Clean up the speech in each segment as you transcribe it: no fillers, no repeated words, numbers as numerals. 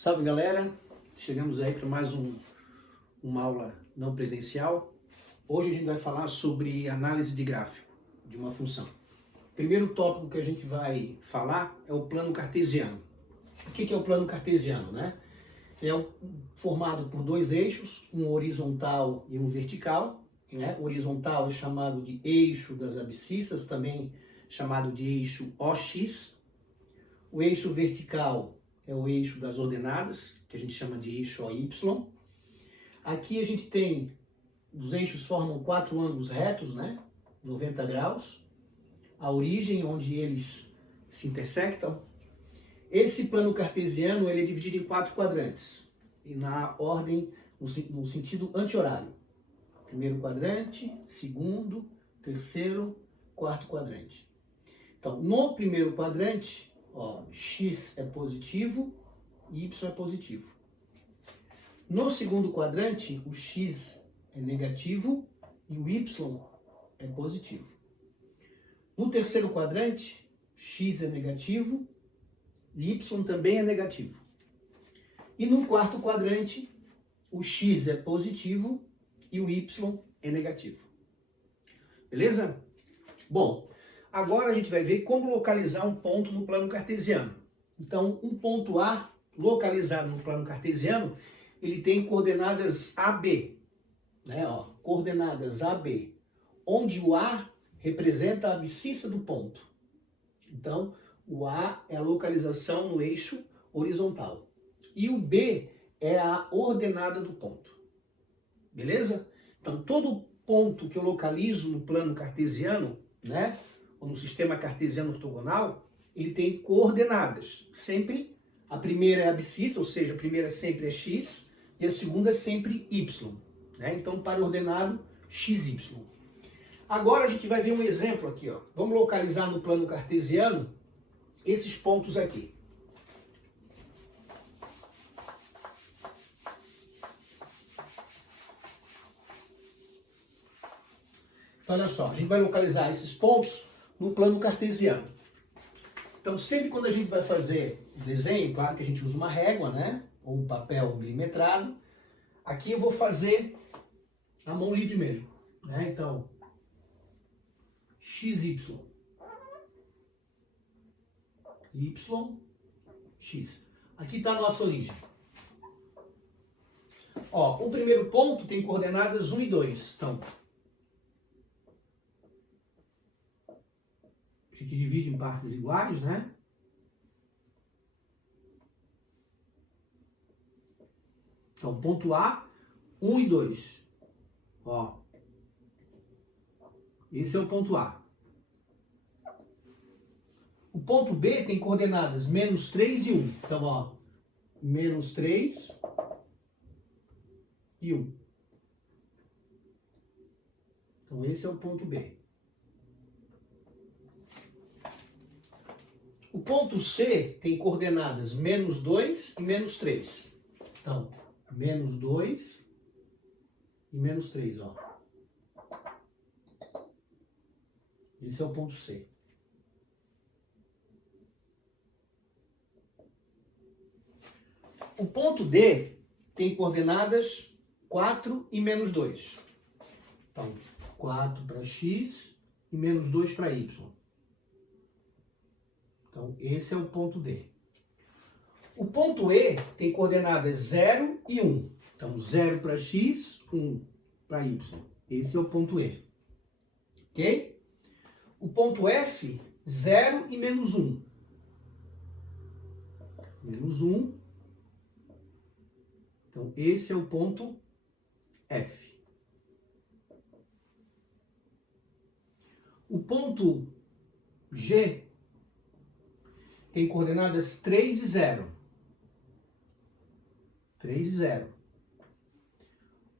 Salve galera, chegamos aí para mais uma aula não presencial. Hoje a gente vai falar sobre análise de gráfico de uma função. O primeiro tópico que a gente vai falar é o plano cartesiano. O que é o plano cartesiano, né? Formado por dois eixos, um horizontal e um vertical. Né? O horizontal é chamado de eixo das abscissas, também chamado de eixo OX. O eixo vertical é o eixo das ordenadas, que a gente chama de eixo OY. Aqui a gente tem, os eixos formam quatro ângulos retos, né? 90 graus. A origem onde eles se intersectam. Esse plano cartesiano ele é dividido em quatro quadrantes, e na ordem, no sentido anti-horário. Primeiro quadrante, segundo, terceiro, quarto quadrante. Então, no primeiro quadrante, ó, X é positivo e Y é positivo. No segundo quadrante, o X é negativo e o Y é positivo. No terceiro quadrante, X é negativo e Y também é negativo. E no quarto quadrante, o X é positivo e o Y é negativo. Beleza? Bom, agora a gente vai ver como localizar um ponto no plano cartesiano. Então, um ponto A, localizado no plano cartesiano, ele tem coordenadas AB, né? Ó, coordenadas AB, onde o A representa a abscissa do ponto. Então, o A é a localização no eixo horizontal. E o B é a ordenada do ponto. Beleza? Então, todo ponto que eu localizo no plano cartesiano, né? Ou no sistema cartesiano ortogonal, ele tem coordenadas. Sempre, a primeira é a abscissa, ou seja, a primeira sempre é x, e a segunda é sempre y. Né? Então, para o ordenado, xy. Agora a gente vai ver um exemplo aqui. Ó. Vamos localizar no plano cartesiano esses pontos aqui. Então, olha só, a gente vai localizar esses pontos no plano cartesiano. Então, sempre quando a gente vai fazer o desenho, claro que a gente usa uma régua, né? Ou um papel milimetrado. Aqui eu vou fazer a mão livre mesmo, né? Então, XY, Y, X. Aqui está a nossa origem. Ó, o primeiro ponto tem coordenadas 1 e 2. Então, a gente divide em partes iguais, né? Então, ponto A, 1 e 2. Ó. Esse é o ponto A. O ponto B tem coordenadas menos 3 e 1. Então, ó, menos 3 e 1. Então, esse é o ponto B. O ponto C tem coordenadas menos 2 e menos 3. Então, menos 2 e menos 3, ó. Esse é o ponto C. O ponto D tem coordenadas 4 e menos 2. Então, 4 para X e menos 2 para Y. Então, esse é o ponto D. O ponto E tem coordenadas 0 e 1. Então, 0 para X, 1 para Y. Esse é o ponto E. Ok? O ponto F, 0 e menos 1. Menos 1. Então, esse é o ponto F. O ponto G tem coordenadas 3 e 0. 3 e 0.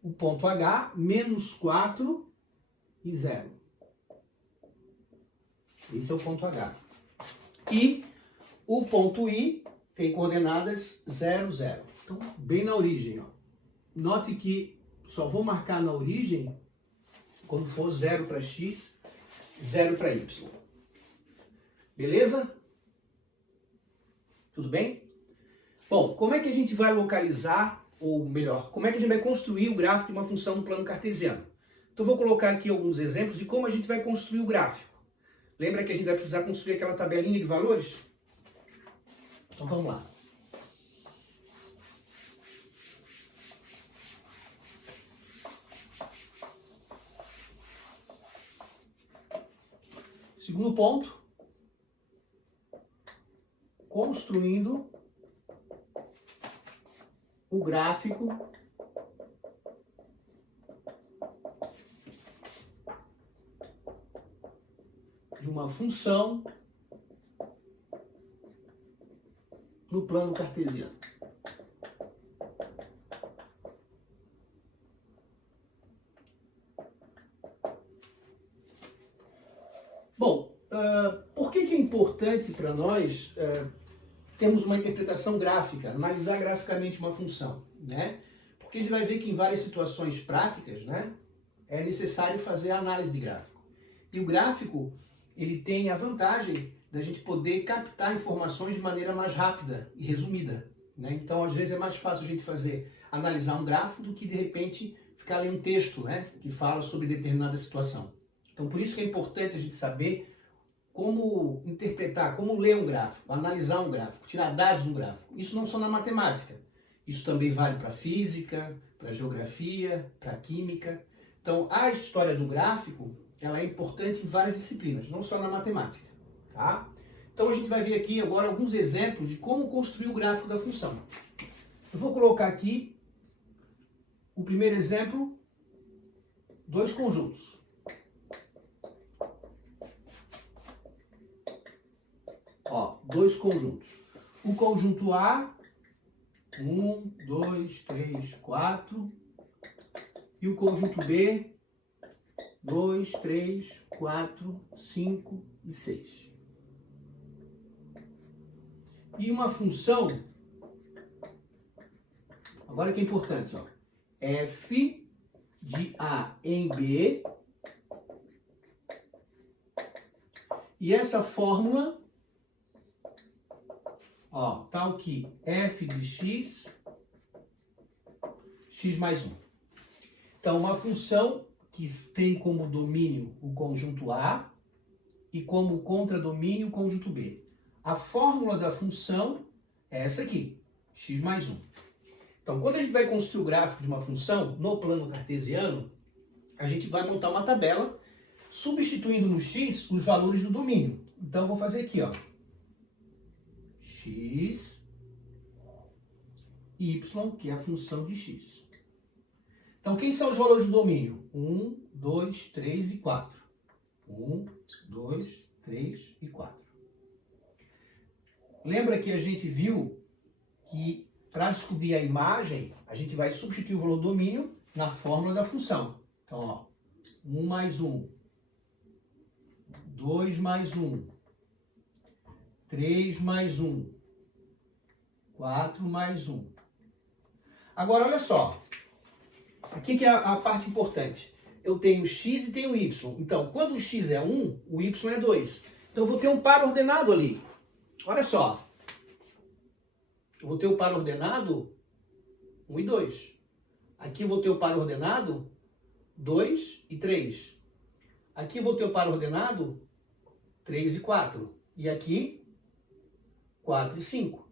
O ponto H, menos 4 e 0. Esse é o ponto H. E o ponto I tem coordenadas 0, 0. Então, bem na origem. Ó. Note que só vou marcar na origem quando for 0 para X, 0 para Y. Beleza? Tudo bem? Bom, como é que a gente vai localizar, ou melhor, como é que a gente vai construir o gráfico de uma função no plano cartesiano? Então vou colocar aqui alguns exemplos de como a gente vai construir o gráfico. Lembra que a gente vai precisar construir aquela tabelinha de valores? Então vamos lá. Segundo ponto, construindo o gráfico de uma função no plano cartesiano. Bom, por que é importante para nós termos uma interpretação gráfica, analisar graficamente uma função, né? Porque a gente vai ver que em várias situações práticas, né, é necessário fazer a análise de gráfico. E o gráfico, ele tem a vantagem da gente poder captar informações de maneira mais rápida e resumida, né? Então, às vezes é mais fácil a gente analisar um gráfico do que, de repente, ficar lendo um texto, né, que fala sobre determinada situação. Então, por isso que é importante a gente saber como interpretar, como ler um gráfico, analisar um gráfico, tirar dados do gráfico. Isso não só na matemática, isso também vale para física, para geografia, para química. Então, a história do gráfico, ela é importante em várias disciplinas, não só na matemática, tá? Então, a gente vai ver aqui agora alguns exemplos de como construir o gráfico da função. Eu vou colocar aqui o primeiro exemplo, dois conjuntos. Ó, dois conjuntos. O conjunto A, 1, 2, 3, 4. E o conjunto B, 2, 3, 4, 5 e 6. E uma função, agora que é importante, ó, f de A em B. E essa fórmula, ó, tal que f de x, x mais 1. Então, uma função que tem como domínio o conjunto A e como contradomínio o conjunto B. A fórmula da função é essa aqui, x mais 1. Então, quando a gente vai construir o gráfico de uma função no plano cartesiano, a gente vai montar uma tabela substituindo no x os valores do domínio. Então, eu vou fazer aqui, ó, x, y, que é a função de x. Então, quem são os valores do domínio? 1, 2, 3 e 4. 1, 2, 3 e 4. Lembra que a gente viu que para descobrir a imagem, a gente vai substituir o valor do domínio na fórmula da função. Então, ó, 1 mais 1, 2 mais 1, 3 mais 1, 4 mais 1. Agora, olha só. Aqui que é a parte importante. Eu tenho x e tenho y. Então, quando o x é 1, o y é 2. Então, eu vou ter um par ordenado ali. Olha só. Eu vou ter o par ordenado 1 e 2. Aqui eu vou ter o par ordenado 2 e 3. Aqui eu vou ter o par ordenado 3 e 4. E aqui 4 e 5.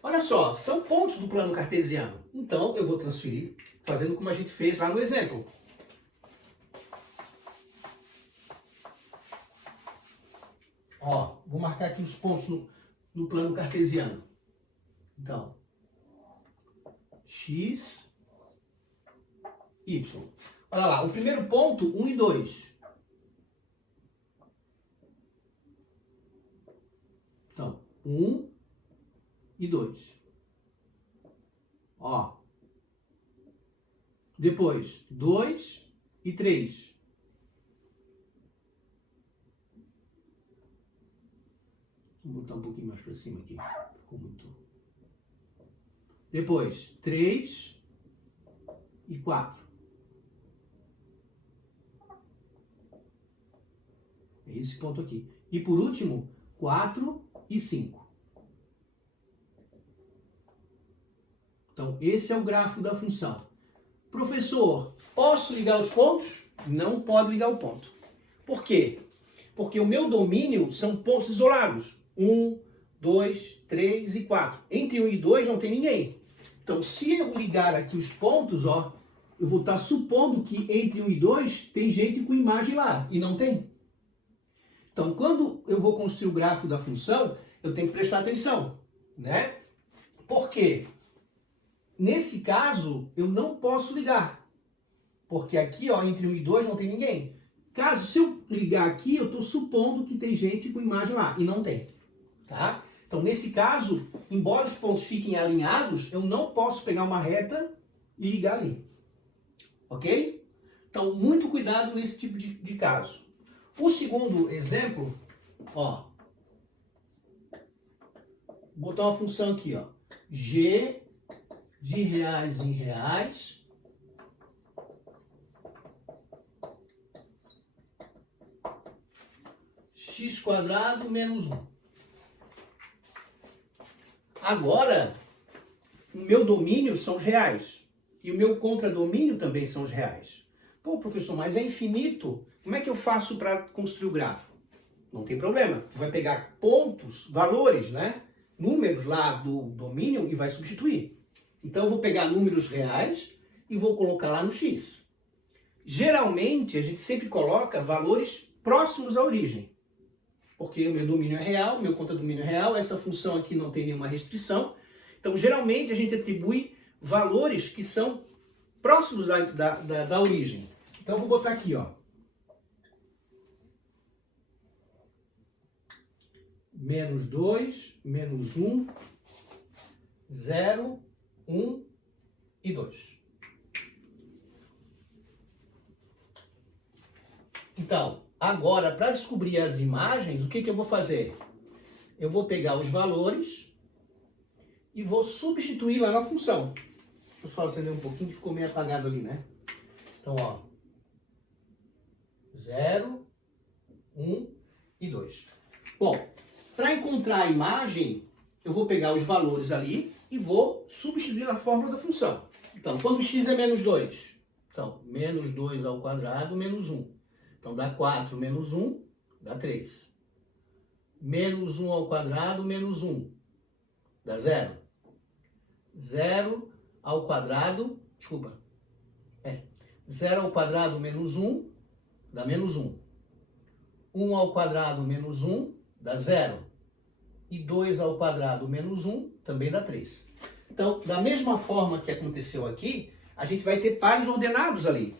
Olha só, são pontos do plano cartesiano. Então, eu vou transferir, fazendo como a gente fez lá no exemplo. Ó, vou marcar aqui os pontos no plano cartesiano. Então, x, y. Olha lá, o primeiro ponto, 1 e 2. Então, 1 e 2. Ó. Depois, 2 e 3. Vou botar um pouquinho mais para cima aqui. Ficou muito. Depois, 3 e 4. É esse ponto aqui. E por último, 4 e 5. Então, esse é o gráfico da função. Professor, posso ligar os pontos? Não pode ligar o ponto. Por quê? Porque o meu domínio são pontos isolados. 1, 2, 3 e 4. Entre 1 e 2 não tem ninguém. Então, se eu ligar aqui os pontos, ó, eu vou estar supondo que entre 1 e 2 tem gente com imagem lá. E não tem. Então, quando eu vou construir o gráfico da função, eu tenho que prestar atenção, né? Por quê? Nesse caso, eu não posso ligar. Porque aqui, ó, entre 1 e 2 não tem ninguém. Caso, se eu ligar aqui, eu estou supondo que tem gente com imagem lá. E não tem. Tá? Então, nesse caso, embora os pontos fiquem alinhados, eu não posso pegar uma reta e ligar ali. Ok? Então, muito cuidado nesse tipo de caso. O segundo exemplo, ó, vou botar uma função aqui, ó, g de reais em reais x quadrado menos 1. Agora, o meu domínio são os reais e o meu contradomínio também são os reais. Pô, professor, mas é infinito. Como é que eu faço para construir o gráfico? Não tem problema. Tu vai pegar pontos, valores, né? Números lá do domínio e vai substituir. Então eu vou pegar números reais e vou colocar lá no x. Geralmente a gente sempre coloca valores próximos à origem. Porque o meu domínio é real, meu contradomínio é real, essa função aqui não tem nenhuma restrição. Então geralmente a gente atribui valores que são próximos da origem. Então eu vou botar aqui, ó. Menos 2, menos 1, 0, 1 e 2. Então, agora, para descobrir as imagens, o que eu vou fazer? Eu vou pegar os valores e vou substituir lá na função. Deixa eu só acender um pouquinho, que ficou meio apagado ali, né? Então, ó. 0, 1 e 2. Bom, para encontrar a imagem, eu vou pegar os valores ali e vou substituir na fórmula da função. Então, quando x é menos 2? Então, menos 2 ao quadrado menos 1. Então, dá 4 menos 1, dá 3. Menos 1 ao quadrado menos 1, dá 0. 0 ao quadrado, 0 ao quadrado menos 1, dá menos 1. 1 ao quadrado menos 1, dá 0. E 2 ao quadrado menos 1 também dá 3. Então, da mesma forma que aconteceu aqui, a gente vai ter pares ordenados ali,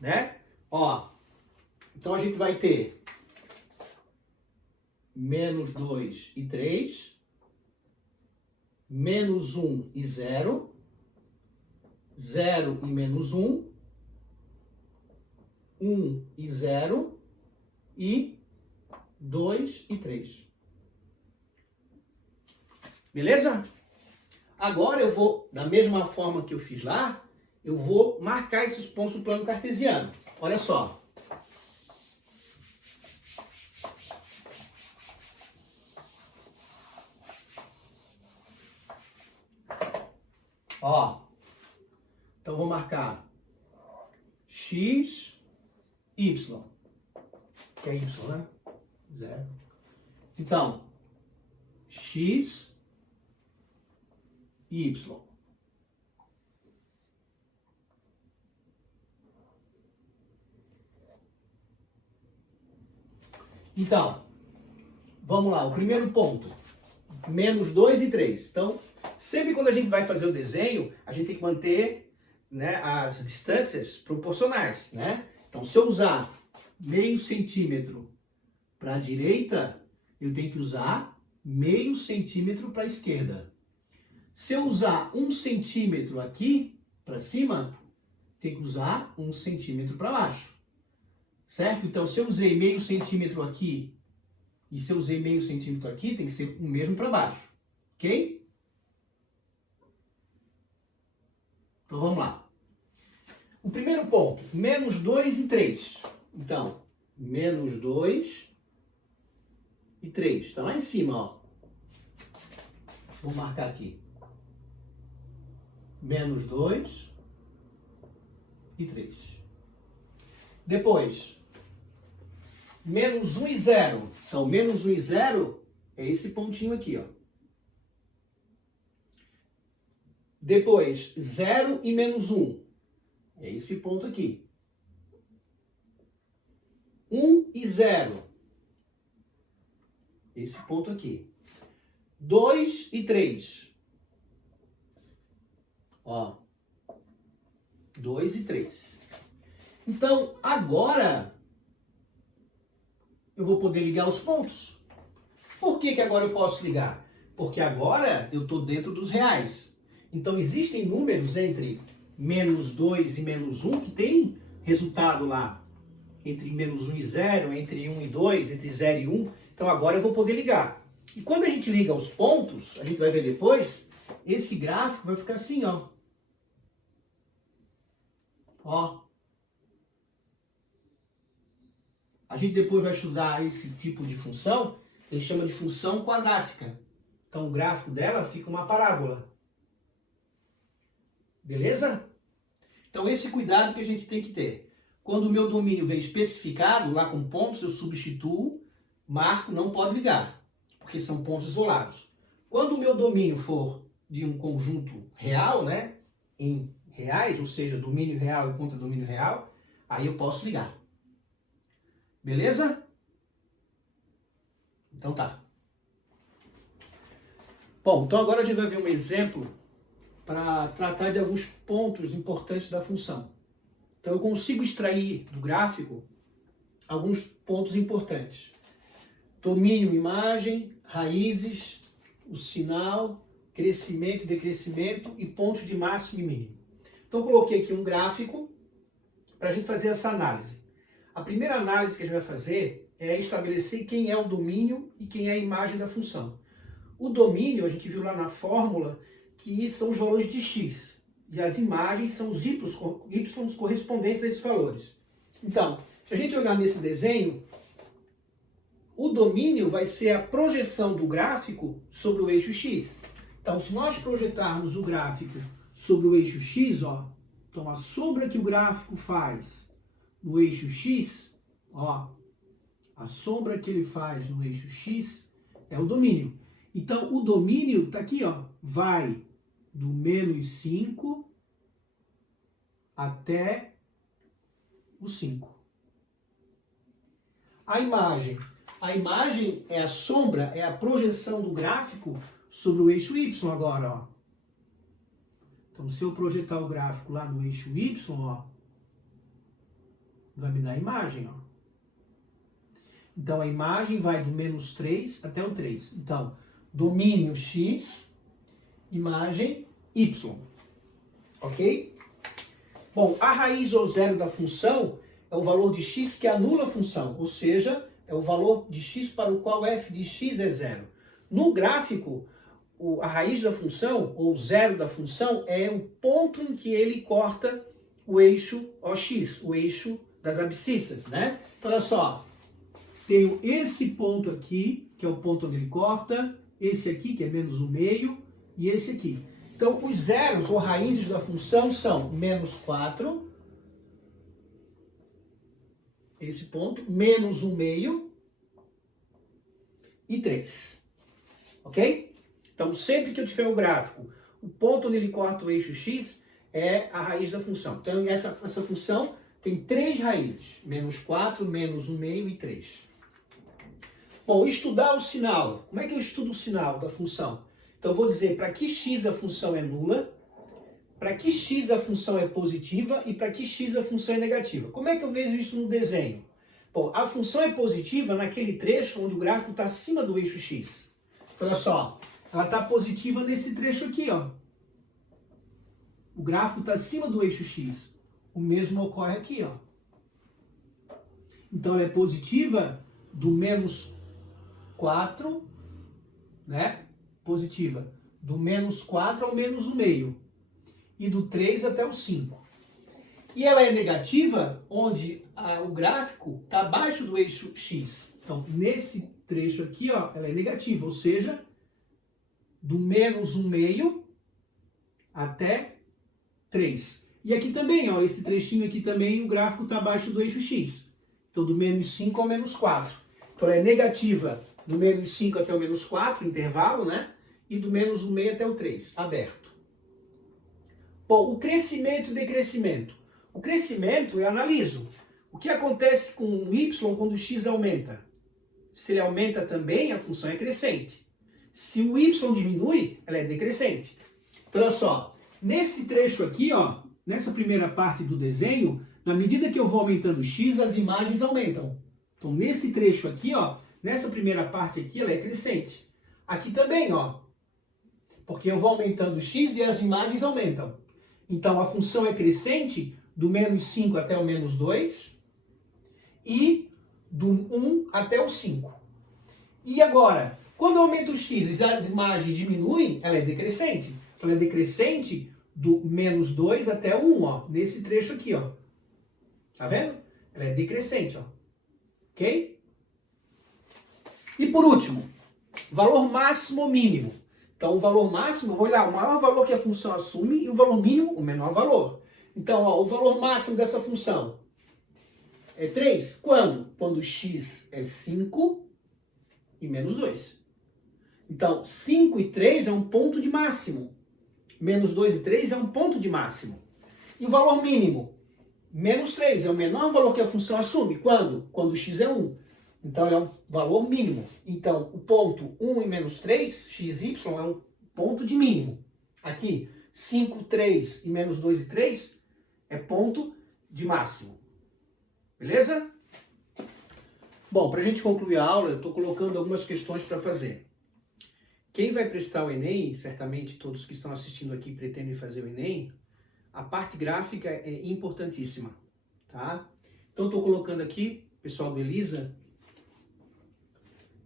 né? Ó, então a gente vai ter menos 2 e 3, menos 1 e 0, 0 e menos 1, 1 e 0 e 2 e 3. Beleza? Agora eu vou, da mesma forma que eu fiz lá, eu vou marcar esses pontos no plano cartesiano. Olha só. Ó. Então vou marcar x, y. Que é y, né? 0. Então, x e y. Então, vamos lá, o primeiro ponto, menos 2 e 3. Então, sempre quando a gente vai fazer o desenho, a gente tem que manter, né, as distâncias proporcionais, né? Então, se eu usar meio centímetro para a direita, eu tenho que usar meio centímetro para a esquerda. Se eu usar 1 centímetro aqui para cima, tem que usar 1 centímetro para baixo. Certo? Então, se eu usei meio centímetro aqui e se eu usei meio centímetro aqui, tem que ser o mesmo para baixo. Ok? Então, vamos lá. O primeiro ponto, menos 2 e 3. Então, menos 2 e 3. Está lá em cima, ó. Vou marcar aqui. menos 2 e 3. Depois, menos 1 e 0. Então, menos 1 e 0 é esse pontinho aqui, ó. Depois, 0 e menos 1. É esse ponto aqui. 1 e 0. Esse ponto aqui. 2 e 3. Ó. 2 e 3. Então, agora, eu vou poder ligar os pontos. Por que agora eu posso ligar? Porque agora eu estou dentro dos reais. Então, existem números entre menos 2 e menos 1 que tem resultado lá. Entre menos 1 e 0, entre 1 e 2, entre 0 e 1. Então, agora eu vou poder ligar. E quando a gente liga os pontos, a gente vai ver depois, esse gráfico vai ficar assim, ó. Ó. A gente depois vai estudar esse tipo de função, ele chama de função quadrática. Então, o gráfico dela fica uma parábola. Beleza? Então, esse cuidado que a gente tem que ter. Quando o meu domínio vem especificado, lá com pontos, eu substituo, marco, não pode ligar, porque são pontos isolados. Quando o meu domínio for de um conjunto real, né, em reais, ou seja, domínio real e contra domínio real, aí eu posso ligar. Beleza? Então tá. Bom, então agora a gente vai ver um exemplo para tratar de alguns pontos importantes da função. Então eu consigo extrair do gráfico alguns pontos importantes. Domínio, imagem, raízes, o sinal, crescimento e decrescimento e pontos de máximo e mínimo. Então eu coloquei aqui um gráfico para a gente fazer essa análise. A primeira análise que a gente vai fazer é estabelecer quem é o domínio e quem é a imagem da função. O domínio, a gente viu lá na fórmula, que são os valores de x. E as imagens são os y correspondentes a esses valores. Então, se a gente olhar nesse desenho, o domínio vai ser a projeção do gráfico sobre o eixo x. Então, se nós projetarmos o gráfico sobre o eixo x, ó, então a sombra que o gráfico faz no eixo x, ó, a sombra que ele faz no eixo x é o domínio. Então, o domínio está aqui, ó, vai do menos 5 até o 5. A imagem é a sombra, é a projeção do gráfico sobre o eixo y agora, ó. Então, se eu projetar o gráfico lá no eixo y, ó, vai me dar a imagem, ó. Então, a imagem vai do menos 3 até o 3. Então, domínio x, imagem y. Ok? Bom, a raiz ou zero da função é o valor de x que anula a função, ou seja, é o valor de x para o qual f de x é zero. No gráfico, a raiz da função, ou zero da função, é o ponto em que ele corta o eixo OX, o eixo das abscissas, né? Então, olha só, tenho esse ponto aqui, que é o ponto onde ele corta, esse aqui, que é menos 1/2, e esse aqui. Então, os zeros ou raízes da função são menos 4, esse ponto, menos 1/2 e 3. Ok? Então, sempre que eu tiver o gráfico, o ponto onde ele corta o eixo x é a raiz da função. Então, essa função tem 3 raízes, menos 4, menos 1/2 e 3. Bom, estudar o sinal. Como é que eu estudo o sinal da função? Então, eu vou dizer para que x a função é nula, para que x a função é positiva e para que x a função é negativa. Como é que eu vejo isso no desenho? Bom, a função é positiva naquele trecho onde o gráfico está acima do eixo x. Então, olha só, ela está positiva nesse trecho aqui, ó. O gráfico está acima do eixo x. O mesmo ocorre aqui, ó. Então, ela é positiva do menos 4, né? Positiva do menos 4 ao menos 1/2. E do 3 até o 5. E ela é negativa onde o gráfico está abaixo do eixo x. Então, nesse trecho aqui, ó, ela é negativa, ou seja, do menos 1/2 até 3. E aqui também, ó, esse trechinho aqui também, o gráfico está abaixo do eixo X. Então, do menos 5 ao menos 4. Então, ela é negativa do menos 5 até o menos 4, intervalo, né? E do menos 1,5 até o 3, aberto. Bom, o crescimento e decrescimento. O crescimento, eu analiso. O que acontece com o y quando o x aumenta? Se ele aumenta também, a função é crescente. Se o y diminui, ela é decrescente. Então, olha só. Nesse trecho aqui, ó, nessa primeira parte do desenho, na medida que eu vou aumentando o x, as imagens aumentam. Então, nesse trecho aqui, ó, nessa primeira parte aqui, ela é crescente. Aqui também, ó, porque eu vou aumentando o x e as imagens aumentam. Então, a função é crescente do menos 5 até o menos 2 e do 1 até o 5. E agora, quando eu aumento o x e as imagens diminuem, ela é decrescente. Então, ela é decrescente do menos 2 até o 1, ó, nesse trecho aqui, ó. Tá vendo? Ela é decrescente, ó. Ok? E por último, valor máximo ou mínimo. Então, o valor máximo, eu vou olhar o maior valor que a função assume e o valor mínimo, o menor valor. Então, ó, o valor máximo dessa função é 3. Quando? Quando x é 5 e menos 2. Então, 5 e 3 é um ponto de máximo. Menos 2 e 3 é um ponto de máximo. E o valor mínimo? Menos 3 é o menor valor que a função assume. Quando? Quando x é 1. Então, ele é um valor mínimo. Então, o ponto 1 e menos 3, xy, é um ponto de mínimo. Aqui, 5, 3 e menos 2 e 3 é ponto de máximo. Beleza? Bom, para a gente concluir a aula, eu estou colocando algumas questões para fazer. Quem vai prestar o Enem, certamente todos que estão assistindo aqui pretendem fazer o Enem, a parte gráfica é importantíssima, tá? Então, estou colocando aqui, pessoal do Elisa,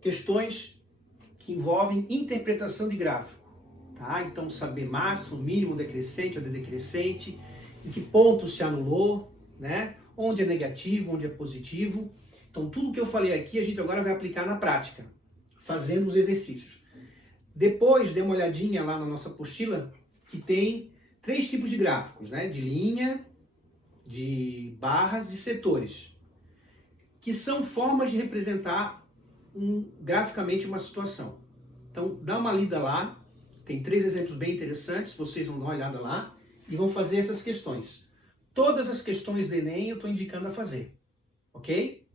questões que envolvem interpretação de gráfico, tá? Então, saber máximo, mínimo, decrescente ou decrescente, em que ponto se anulou, né? Onde é negativo, onde é positivo. Então, tudo que eu falei aqui, a gente agora vai aplicar na prática, fazendo os exercícios. Depois, dê uma olhadinha lá na nossa apostila, que tem 3 tipos de gráficos, né? De linha, de barras e setores, que são formas de representar graficamente uma situação. Então, dá uma lida lá, tem 3 exemplos bem interessantes, vocês vão dar uma olhada lá e vão fazer essas questões. Todas as questões do Enem eu estou indicando a fazer, ok?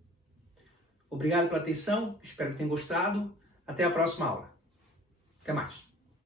Obrigado pela atenção, espero que tenham gostado. Até a próxima aula. Até mais.